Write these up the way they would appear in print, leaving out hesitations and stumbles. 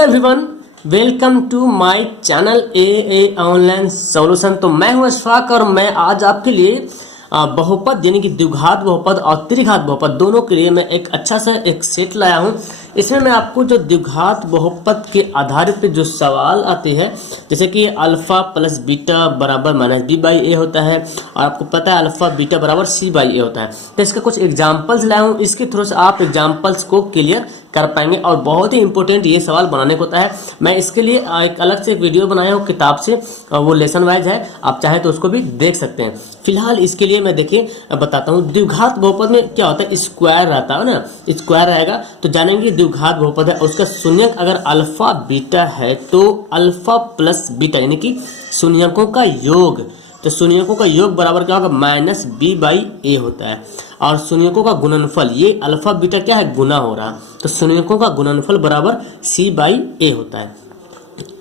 Hello everyone, welcome to my channel a online solution. तो मैं हूं अशफाक और मैं आज आपके लिए बहुपद यानी कि द्विघात बहुपद और त्रिघात बहुपद दोनों के लिए मैं एक अच्छा सा एक सेट लाया हूं। इसमें मैं आपको जो द्विघात बहुपद के आधार पे जो सवाल आते हैं, जैसे कि अल्फा प्लस बीटा बराबर माइनस बी बाई ए होता है और आपको पता है अल्फा बीटा बराबर सी बाई ए होता है। तो इसका कुछ एग्जाम्पल्स लाया हूँ, इसके थ्रू से आप एग्जाम्पल्स को क्लियर कर पाएंगे और बहुत ही इंपॉर्टेंट ये सवाल बनाने को होता है। मैं इसके लिए एक अलग से वीडियो बनाया हूँ किताब से, वो लेसन वाइज है, आप चाहे तो उसको भी देख सकते हैं। फिलहाल इसके लिए मैं देखिए बताता हूँ। द्विघात बहुपद में क्या होता है, स्क्वायर रहता है ना, स्क्वायर रहेगा तो जानेंगे द्विघात बहुपद है। उसका शून्यक अगर अल्फा बीटा है तो अल्फा प्लस बीटा यानी कि शून्यकों का योग, तो शून्यकों का योग बराबर क्या होगा, माइनस बी बाई ए होता है। और शून्यकों का गुणनफल, ये अल्फा बीटा क्या है, गुना हो रहा, तो शून्यकों का गुणनफल बराबर सी बाई ए होता है।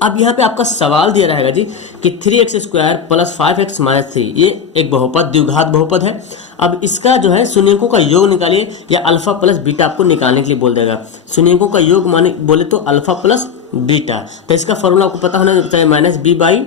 अब यहाँ पे आपका सवाल दिया रहेगा जी कि 3x square plus 5x minus 3 ये एक बहुपद द्विघात बहुपद है। अब इसका जो है शून्यकों का योग निकालिए, या अल्फा प्लस बीटा आपको निकालने के लिए बोल देगा। शून्यकों का योग माने बोले तो अल्फा प्लस बीटा, तो इसका फॉर्मूला आपको पता होना चाहिए, minus b by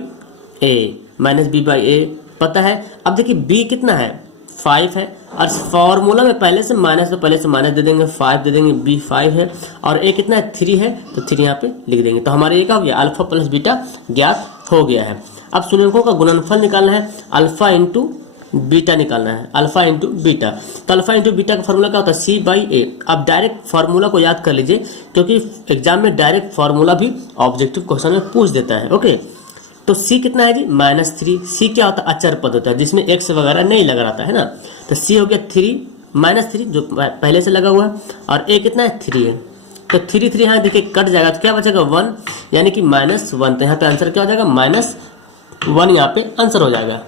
a, minus b by a पता है। अब देखिए बी कितना है, 5 है, और फॉर्मूला में पहले से माइनस, तो पहले से माइनस दे देंगे, 5 दे देंगे, बी 5 है, और ए कितना है, 3 है, तो 3 यहाँ पे लिख देंगे। तो हमारे ये क्या हो गया, अल्फा प्लस बीटा ज्ञात हो गया है। अब शून्यकों का गुणनफल निकालना है, अल्फा इंटू बीटा निकालना है, अल्फा इंटू बीटा। तो अल्फा इंटू बीटा का फॉर्मूला क्या होता है, सी बाई ए। अब डायरेक्ट फार्मूला को याद कर लीजिए, क्योंकि एग्जाम में डायरेक्ट फार्मूला भी ऑब्जेक्टिव क्वेश्चन में पूछ देता है। ओके, तो c कितना है जी, -3। c क्या होता है, अचर पद होता है जिसमें x वगैरह नहीं लगा रहता है ना, तो c हो गया 3 -3 जो पहले से लगा हुआ है, और a कितना है, 3 है, तो 3 यहाँ देखिए कट जाएगा, तो क्या बचेगा 1, यानी कि -1। तो यहाँ पे आंसर क्या हो जाएगा, -1 यहाँ पे आंसर हो जाएगा।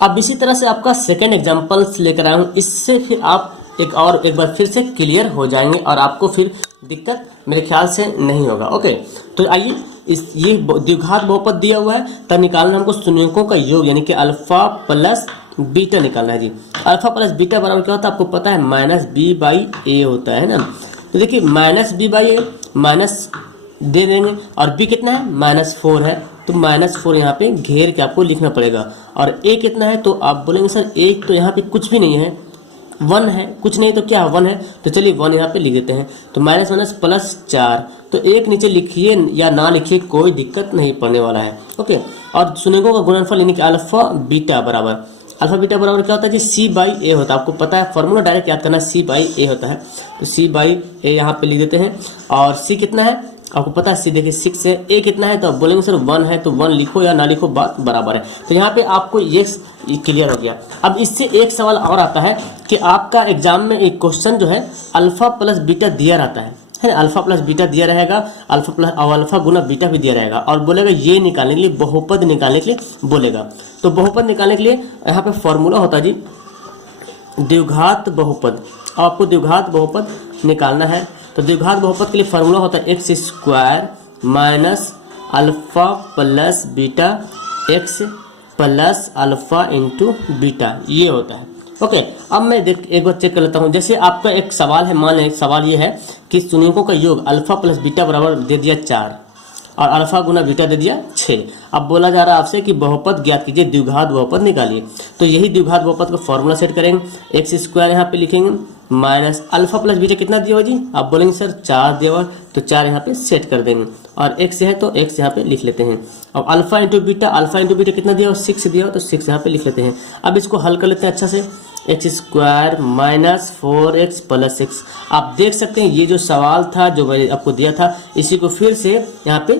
अब इसी तरह से आपका सेकेंड एग्जाम्पल्स लेकर आया हूँ, इससे फिर आप एक बार फिर से क्लियर हो जाएंगे और आपको फिर दिक्कत मेरे ख्याल से नहीं होगा। ओके, तो आइए ये द्विघात बहुपद दिया हुआ है, तब निकालना हमको शून्यकों का योग यानी कि अल्फा प्लस बीटा निकालना है जी। अल्फा प्लस बीटा बराबर क्या होता है, आपको पता है माइनस बी बाई ए होता है ना। तो देखिए minus b by a, minus दे देंगे, और बी कितना है, -4 है, तो -4 यहाँ पे घेर के आपको लिखना पड़ेगा। और ए कितना है, तो आप बोलेंगे सर एक तो यहाँ पे कुछ भी नहीं है, 1 है, कुछ नहीं तो क्या 1 है, तो चलिए 1 यहाँ पे लिख देते हैं। तो -+4, तो एक नीचे लिखिए या ना लिखिए, कोई दिक्कत नहीं पड़ने वाला है। ओके, और शून्यकों का गुणनफल यानी कि अल्फा बीटा बराबर क्या होता है जी, सी बाई ए होता है। आपको पता है फॉर्मूला डायरेक्ट याद करना, सी बाई ए होता है, तो सी बाई ए यहाँ पे लिख देते हैं। और सी कितना है, आपको पता है सी देखिए 6 है, ए कितना है, तो आप बोलेंगे सर 1 है, तो 1 लिखो या ना लिखो बात बराबर है। तो यहाँ पे आपको ये क्लियर हो गया। अब इससे एक सवाल और आता है कि आपका एग्जाम में एक क्वेश्चन जो है अल्फा प्लस बीटा दिया रहता है ना, अल्फा प्लस बीटा दिया रहेगा, अल्फा प्लस और अल्फा गुना बीटा भी दिया रहेगा, और बोलेगा ये निकालने के लिए, बहुपद निकालने के लिए बोलेगा। तो बहुपद निकालने के लिए यहाँ पे फॉर्मूला होता है जी द्विघात बहुपद। आपको द्विघात बहुपद निकालना है, तो द्विघात बहुपद के लिए फॉर्मूला होता है x square minus alpha plus beta x plus alpha into beta, ये होता है। ओके, अब मैं एक बार चेक कर लेता हूँ। जैसे आपका एक सवाल है, मान लें सवाल ये है कि शून्यकों का योग अल्फा प्लस बीटा बराबर दे दिया 4 और अल्फा गुना बीटा दे दिया 6। अब बोला जा रहा है आपसे कि बहुपद ज्ञात कीजिए, द्विघात बहुपद निकालिए। तो यही द्विघात बहुपद का फॉर्मूला सेट करेंगे, x स्क्वायर यहाँ पे लिखेंगे माइनस अल्फा प्लस बीटा कितना दिया हो जी, आप बोलेंगे सर 4 दिया हुआ, तो 4 यहाँ पे सेट कर देंगे, और x है तो x यहाँ पे लिख लेते हैं। अब अल्फा इंटू बीटा कितना दिया हो, 6 दिया हो, तो 6 यहाँ पे लिख लेते हैं। अब इसको हल कर लेते हैं अच्छा से, x square minus 4x plus 6। आप देख सकते हैं ये जो सवाल था जो मैंने आपको दिया था, इसी को फिर से यहाँ पे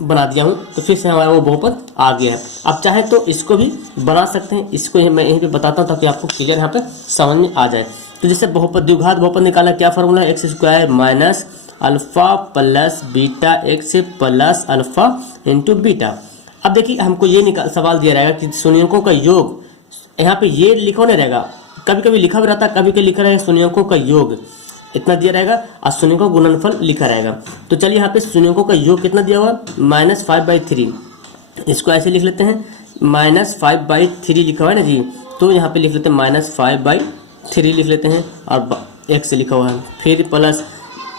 बना दिया हूँ, तो फिर से हमारा वो बहुपद आ गया है। आप चाहे तो इसको भी बना सकते हैं, इसको मैं यहीं पे बताता हूँ ताकि आपको क्लियर यहाँ पे समझ में आ जाए। तो जैसे बहुपद द्विघात बहुपद निकालना क्या फॉर्मूला है, x square minus alpha plus beta x plus alpha into beta. अब देखिए हमको ये सवाल दिया रहेगा कि शून्यकों का योग, यहाँ पे ये लिखो नहीं रहेगा, कभी कभी लिखा भी रहता है, कभी कभी लिखा रहेगा शून्यकों का योग इतना दिया रहेगा और शून्यकों का गुणनफल लिखा रहेगा। तो चलिए यहाँ पे शून्यकों का योग कितना दिया हुआ, -5/3, इसको ऐसे लिख लेते हैं, -5/3 लिखा हुआ है ना जी, तो यहाँ पे लिख लेते हैं -5/3 लिख लेते हैं, और x लिखा हुआ है, फिर प्लस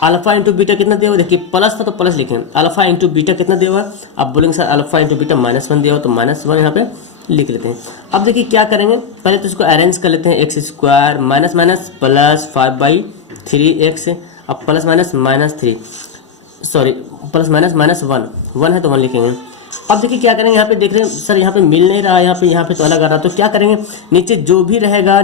अल्फा इंटू बीटा कितना दिया हुआ, देखिए प्लस था तो प्लस लिखें, अल्फा इंटू बीटा कितना दिया हुआ, अब बोलेंगे सर अल्फा इंटू बीटा -1 दिया हुआ तो -1 यहाँ पे लिख लेते हैं। अब देखिए क्या करेंगे, पहले तो इसको अरेंज कर लेते हैं, x square minus minus plus 5/3x, अब plus minus -3, sorry plus minus -1 है तो 1 लिखेंगे। अब देखिए क्या करेंगे, यहाँ पे देख रहे हैं सर यहाँ पे मिल नहीं रहा है, यहाँ पे तो अलग आ रहा है, तो क्या करेंगे, नीचे जो भी रहेगा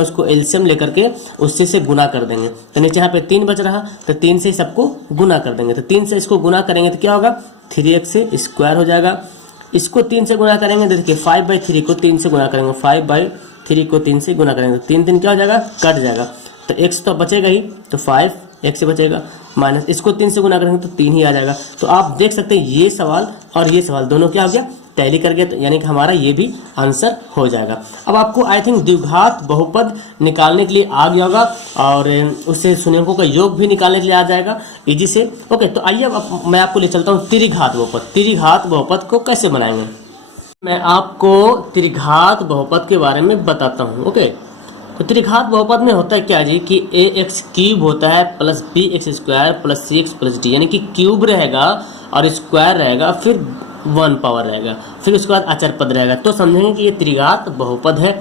उसको एलसीएम लेकर के उससे से गुना कर देंगे। तो नीचे यहाँ पे 3 बच रहा तो 3 से सबको गुना कर देंगे, तो 3 से इसको गुना करेंगे तो क्या होगा, 3x से स्क्वायर हो जाएगा। इसको 3 से गुना करेंगे तो देखिए 5/3 को 3 से गुना करेंगे, 5/3 को 3 से गुना करेंगे तो 3 क्या हो जाएगा, कट जाएगा, तो x तो बचेगा ही, तो 5x से बचेगा, माइनस इसको 3 से गुना करेंगे तो 3 ही आ जाएगा। तो आप देख सकते हैं ये सवाल और ये सवाल दोनों क्या हो गया, टैली कर गया, तो यानी कि हमारा ये भी आंसर हो जाएगा। अब आपको आई थिंक द्विघात बहुपद निकालने के लिए आ गया होगा और उससे शून्यकों का योग भी निकालने के लिए आ जाएगा इजी से। ओके, तो आइए अब मैं आपको ले चलता हूँ त्रिघात बहुपद। त्रिघात बहुपद को कैसे बनाएंगे, मैं आपको त्रिघात बहुपद के बारे में बताता हूँ। ओके, तो त्रिघात बहुपद में होता है क्या जी कि ax³ होता है plus bx² plus cx plus d, यानी कि क्यूब रहेगा और स्क्वायर रहेगा, फिर 1 पावर रहेगा, फिर उसके बाद अचर पद रहेगा, तो समझेंगे कि ये त्रिघात बहुपद है।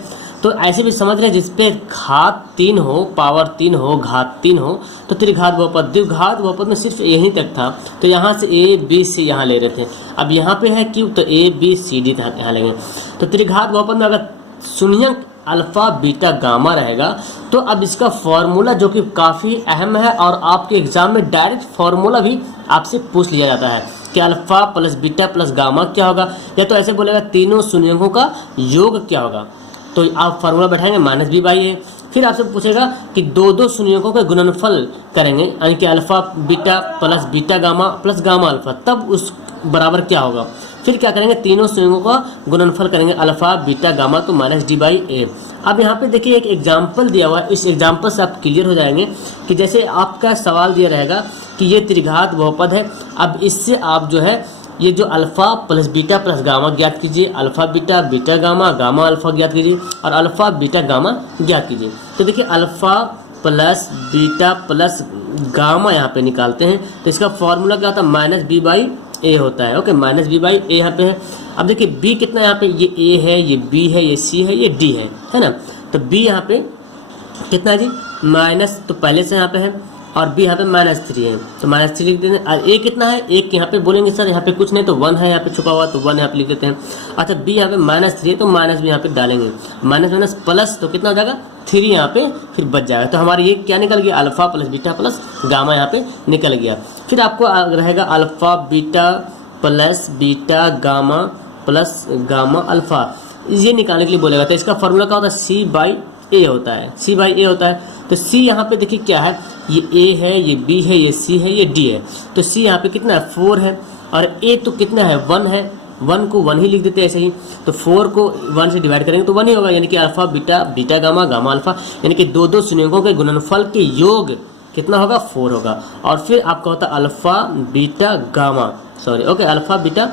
तो ऐसे भी समझ रहे हैं जिसपे घात 3 हो, पावर 3 हो, घात 3 हो, तो त्रिघात बहुपद। द्विघात बहुपद में सिर्फ यहीं तक था, तो यहाँ से a b c यहाँ ले रहे थे, अब यहाँ पे है क्यूब तो a b c d यहाँ लेंगे। तो त्रिघात बहुपद में अगर शून्यक अल्फा बीटा गामा रहेगा तो अब इसका फॉर्मूला जो कि काफ़ी अहम है और आपके एग्जाम में डायरेक्ट फॉर्मूला भी आपसे पूछ लिया जाता है कि alpha plus beta plus gamma क्या होगा, या तो ऐसे बोलेगा तीनों शून्यकों का योग क्या होगा, तो आप फार्मूला बैठाएंगे -b/a। फिर आपसे पूछेगा कि दो शून्यकों के गुणनफल करेंगे, यानी कि alpha beta plus beta gamma plus gamma alpha, तब उस बराबर क्या होगा। फिर क्या करेंगे, तीनों शून्यों का गुणनफल करेंगे, अल्फा बीटा गामा तो -d/a। अब यहाँ पे देखिए एक एग्जाम्पल दिया हुआ है, इस एग्जाम्पल से आप क्लियर हो जाएंगे कि जैसे आपका सवाल दिया रहेगा कि ये त्रिघात बहुपद है, अब इससे आप जो है ये जो alpha plus beta plus gamma ज्ञात कीजिए, alpha beta beta gamma gamma alpha ज्ञात कीजिए और अल्फा बीटा गामा ज्ञात कीजिए। तो देखिए alpha plus beta plus gamma यहाँ पे निकालते हैं, तो इसका फॉर्मूला क्या होता है, -b/a होता है। ओके, -b/a यहाँ पे है। अब देखिए b कितना यहाँ पे, ये a है, ये b है, ये c है, ये d है ना। तो b यहाँ पे कितना है जी, माइनस, तो पहले से यहाँ पे है, और b यहाँ पे -3 है, तो -3 लिख देते हैं। और a कितना है, एक यहाँ पे बोलेंगे सर यहाँ पे कुछ नहीं तो 1 है, यहाँ पे छुपा हुआ तो 1 यहाँ पे लिख देते हैं। अच्छा b यहाँ पे -3 है तो माइनस भी यहाँ पे डालेंगे, माइनस प्लस तो कितना हो जाएगा 3 यहाँ पे फिर बच जाएगा। तो हमारे ये क्या निकल गया, alpha plus beta plus gamma यहाँ पे निकल गया। फिर आपको रहेगा alpha beta plus beta gamma plus gamma alpha, ये निकालने के लिए बोलेगा। तो इसका फॉर्मूला क्या होता है, c/a होता है, c/a होता है। तो c यहाँ पे देखिए क्या है, ये a है, ये b है, ये c है, ये d है। तो c यहाँ पे कितना है, 4 है, और a तो कितना है, 1 है, 1 को 1 ही लिख देते हैं ऐसे ही। तो 4 को 1 से डिवाइड करेंगे तो 1 ही होगा, यानी कि alpha beta beta gamma gamma alpha, यानी कि दो शून्यकों के गुणनफल के योग कितना होगा, 4 होगा। और फिर आपका होता है alpha beta gamma, sorry okay, alpha beta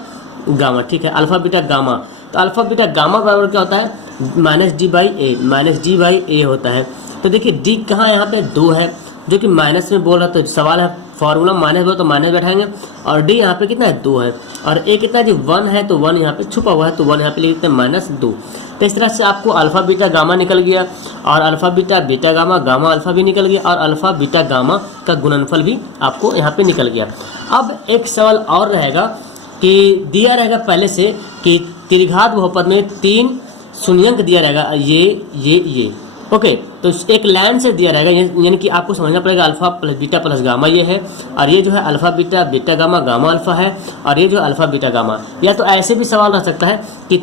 gamma, ठीक है, अल्फा बीटा गामा। तो अल्फा बीटा गामा बराबर क्या होता है, -d/a होता है। तो देखिए d कहाँ यहाँ पे 2 है, जो कि माइनस में बोल रहा, तो सवाल है फॉर्मूला माइनस बोलो तो माइनस बैठाएंगे, और d यहाँ पे कितना है, 2 है, और a कितना है जी, 1 है, तो 1 यहाँ पे छुपा हुआ है, तो 1 यहाँ पे लिख देते हैं -2। तो इस तरह से आपको अल्फा बीटा गामा निकल गया, और alpha beta beta gamma gamma alpha भी निकल गया, और अल्फा बीटा गामा का गुणनफल भी आपको यहाँ पे निकल गया। अब एक सवाल और रहेगा कि दिया रहेगा पहले से कि त्रिघात बहुपद में 3 शून्यंक दिया रहेगा, ये ओके। तो एक लाइन से दिया रहेगा, यानी कि आपको समझना पड़ेगा alpha plus beta plus gamma ये है, और ये जो है alpha beta beta gamma gamma alpha है, और ये जो अल्फा बीटा गामा। या तो ऐसे भी सवाल रह सकता है कि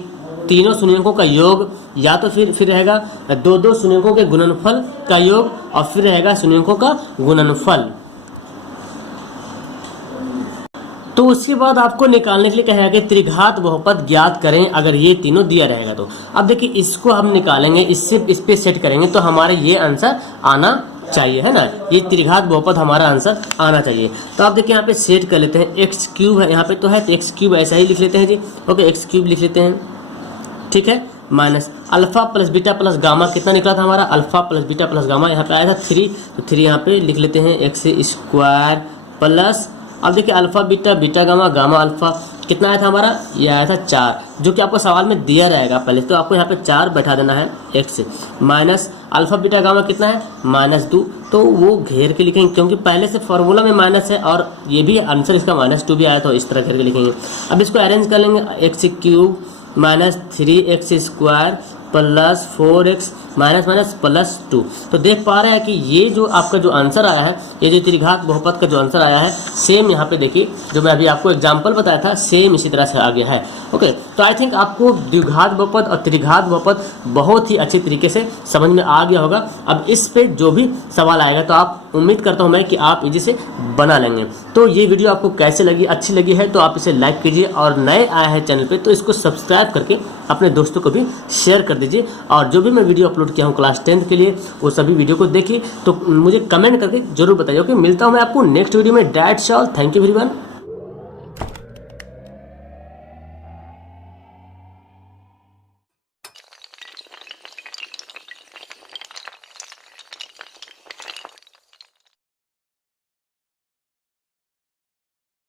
तीनों शून्यकों का योग, या तो फिर रहेगा दो शून्यकों के गुणनफल का योग, और फिर रहेगा शून्यकों का गुणनफल। तो उसके बाद आपको निकालने के लिए कहेगा कि त्रिघात बहुपद ज्ञात करें अगर ये तीनों दिया रहेगा तो। अब देखिए इसको हम निकालेंगे, इस पे सेट करेंगे तो हमारे ये आंसर आना चाहिए, है ना, ये त्रिघात बहुपद हमारा आंसर आना चाहिए। तो आप देखिए यहाँ पे सेट कर लेते हैं, x³ है यहाँ पे तो है, तो x³ ऐसा ही लिख लेते हैं जी, ओके, x³ लिख लेते हैं, ठीक है। Minus alpha plus beta plus gamma कितना निकला था हमारा, alpha plus beta plus gamma यहाँ पे आया था 3, तो 3 यहाँ पे लिख लेते हैं एक्स स्क्वायर प्लस, अब देखिए alpha beta beta gamma gamma alpha कितना आया था हमारा, ये आया था 4, जो कि आपको सवाल में दिया रहेगा पहले, तो आपको यहाँ पे 4 बैठा देना है x minus alpha beta gamma कितना है -2, तो वो घेर के लिखेंगे क्योंकि पहले से फार्मूला में माइनस है और ये भी आंसर इसका -2 भी आया, तो इस तरह करके लिखेंगे। अब इसको अरेंज कर लेंगे, x cube minus 3x square plus 4x minus minus plus 2, तो देख पा रहे हैं कि ये जो आपका जो आंसर आया है, ये जो त्रिघात बहुपद का जो आंसर आया है, सेम यहाँ पे देखिए जो मैं अभी आपको एग्जांपल बताया था सेम इसी तरह से आ गया है। ओके, तो आई थिंक आपको द्विघात बहुपद और त्रिघात बहुपद बहुत ही अच्छी तरीके से समझ में आ गया होगा। अब इस पे जो भी सवाल आएगा तो आप उम्मीद करता हूँ मैं कि आप इजी से बना लेंगे। तो ये वीडियो आपको कैसे लगी, अच्छी लगी है तो आप इसे लाइक कीजिए, और नए आए हैं चैनल पे तो इसको सब्सक्राइब करके अपने दोस्तों को भी शेयर कर दीजिए, और जो भी मैं वीडियो अपलोड किया हूँ क्लास 10th के लिए वो सभी वीडियो को देखिए, तो मुझे कमेंट करके जरूर बताइए। ओके, मिलता हूँ मैं आपको नेक्स्ट वीडियो में। That's all, thank you everyone.